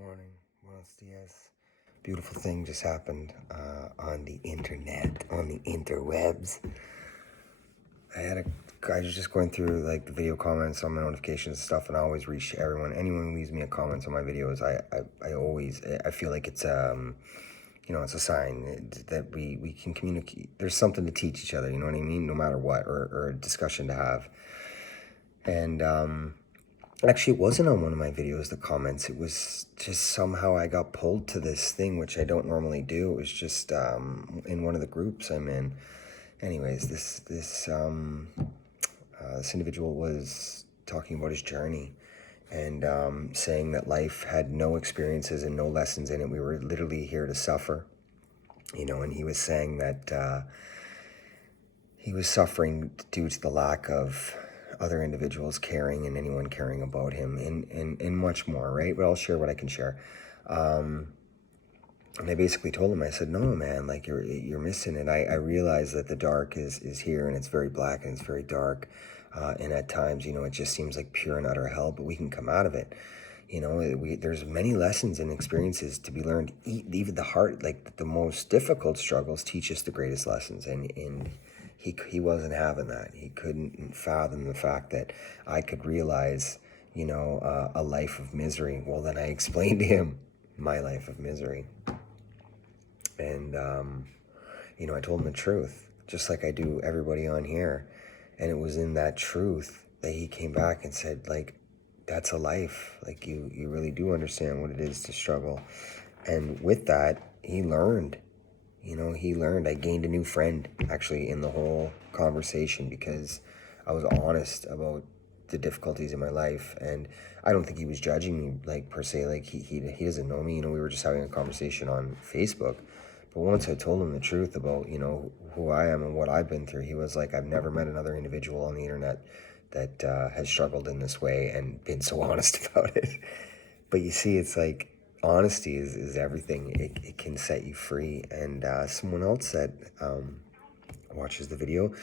morning. Buenos dias. Beautiful thing just happened on the internet, on the interwebs. I was just going through like the video comments on my notifications and stuff, and I always reach everyone. Anyone who leaves me a comment on my videos, I always, I feel like it's it's a sign that we can communicate. There's something to teach each other, you know what I mean? No matter what, or a discussion to have. And actually, it wasn't on one of my videos, the comments. It was just somehow I got pulled to this thing, which I don't normally do. It was just in one of the groups I'm in. Anyways, this individual was talking about his journey and saying that life had no experiences and no lessons in it. We were literally here to suffer, and he was saying that he was suffering due to the lack of other individuals caring and anyone caring about him and much more, right? But I'll share what I can share. And I basically told him, I said, no, man, like you're missing it. I realize that the dark is here and it's very black and it's very dark. And at times, it just seems like pure and utter hell, but we can come out of it. There's many lessons and experiences to be learned. Even the hard, like the most difficult struggles teach us the greatest lessons. And he wasn't having that. He couldn't fathom the fact that I could realize, a life of misery. Well, then I explained to him my life of misery. And, I told him the truth, just like I do everybody on here. And it was in that truth that he came back and said, like, that's a life. Like, you really do understand what it is to struggle. And with that, he learned. I gained a new friend, actually, in the whole conversation because I was honest about the difficulties in my life. And I don't think he was judging me, like, per se. Like, he doesn't know me. We were just having a conversation on Facebook. But once I told him the truth about, who I am and what I've been through, he was like, I've never met another individual on the internet that has struggled in this way and been so honest about it. But you see, it's like honesty is everything. It can set you free. And someone else that watches the video,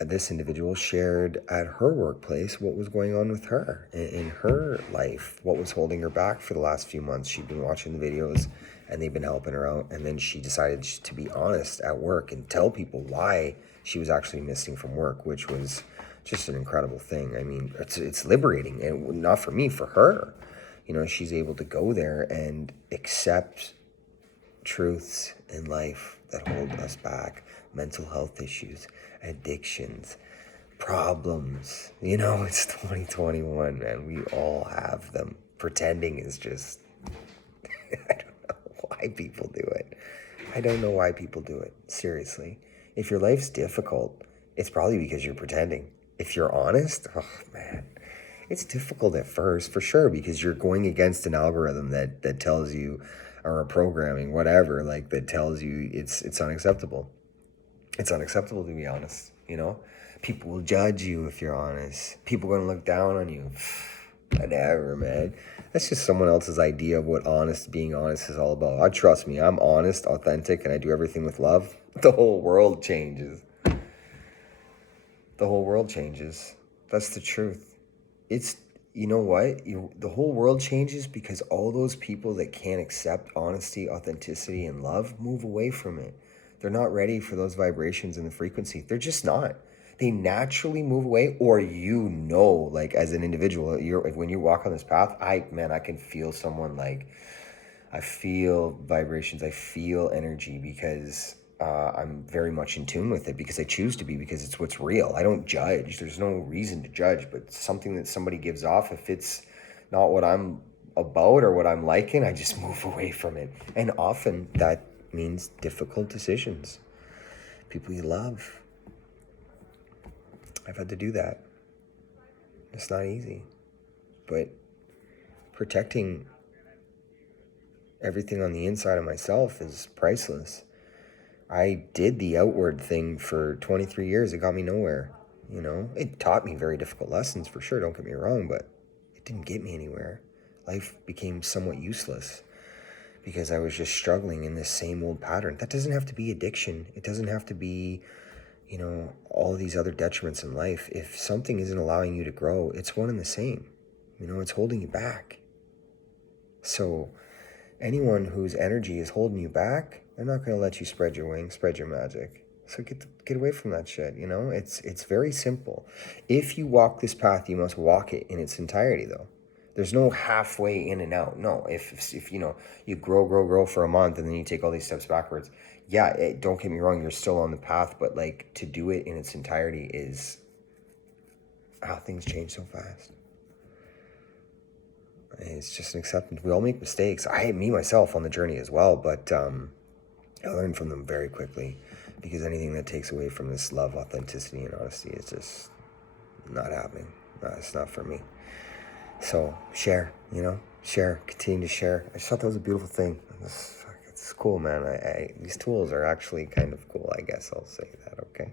this individual shared at her workplace what was going on with her in her life, what was holding her back for the last few months. She'd been watching the videos and they've been helping her out. And then she decided to be honest at work and tell people why she was actually missing from work, which was just an incredible thing. I mean, it's liberating, and not for me, for her. She's able to go there and accept truths in life that hold us back, mental health issues, addictions, problems. It's 2021, man. We all have them. Pretending is just, I don't know why people do it. I don't know why people do it. Seriously. If your life's difficult, it's probably because you're pretending. If you're honest, oh man, it's difficult at first, for sure, because you're going against an algorithm that tells you, or a programming, whatever, like that tells you it's unacceptable. It's unacceptable to be honest, People will judge you if you're honest. People are going to look down on you. Whatever, man. That's just someone else's idea of what being honest is all about. Trust me, I'm honest, authentic, and I do everything with love. The whole world changes. The whole world changes. That's the truth. It's, you know what? The whole world changes because all those people that can't accept honesty, authenticity, and love move away from it. They're not ready for those vibrations and the frequency. They're just not. They naturally move away, or like as an individual, when you walk on this path, I can feel someone, like, I feel vibrations, I feel energy, because I'm very much in tune with it, because I choose to be, because it's what's real. I don't judge. There's no reason to judge, but something that somebody gives off, if it's not what I'm about or what I'm liking, I just move away from it. And often that means difficult decisions. People you love. I've had to do that. It's not easy. But protecting everything on the inside of myself is priceless. I did the outward thing for 23 years. It got me nowhere. It taught me very difficult lessons, for sure. Don't get me wrong, but it didn't get me anywhere. Life became somewhat useless because I was just struggling in this same old pattern. That doesn't have to be addiction. It doesn't have to be, all these other detriments in life. If something isn't allowing you to grow, it's one and the same. It's holding you back. So anyone whose energy is holding you back, they're not going to let you spread your wings, spread your magic. So get away from that shit, you know? It's very simple. If you walk this path, you must walk it in its entirety, though. There's no halfway in and out. No, if you know, you grow for a month and then you take all these steps backwards. Yeah, don't get me wrong, you're still on the path, but like to do it in its entirety is how things change so fast. It's just an acceptance. We all make mistakes. Me myself on the journey as well, but I learned from them very quickly, because anything that takes away from this love, authenticity, and honesty is just not happening. It's not for me. So share, share, continue to share. I just thought that was a beautiful thing. It's cool, man. These tools are actually kind of cool, I guess I'll say that, okay?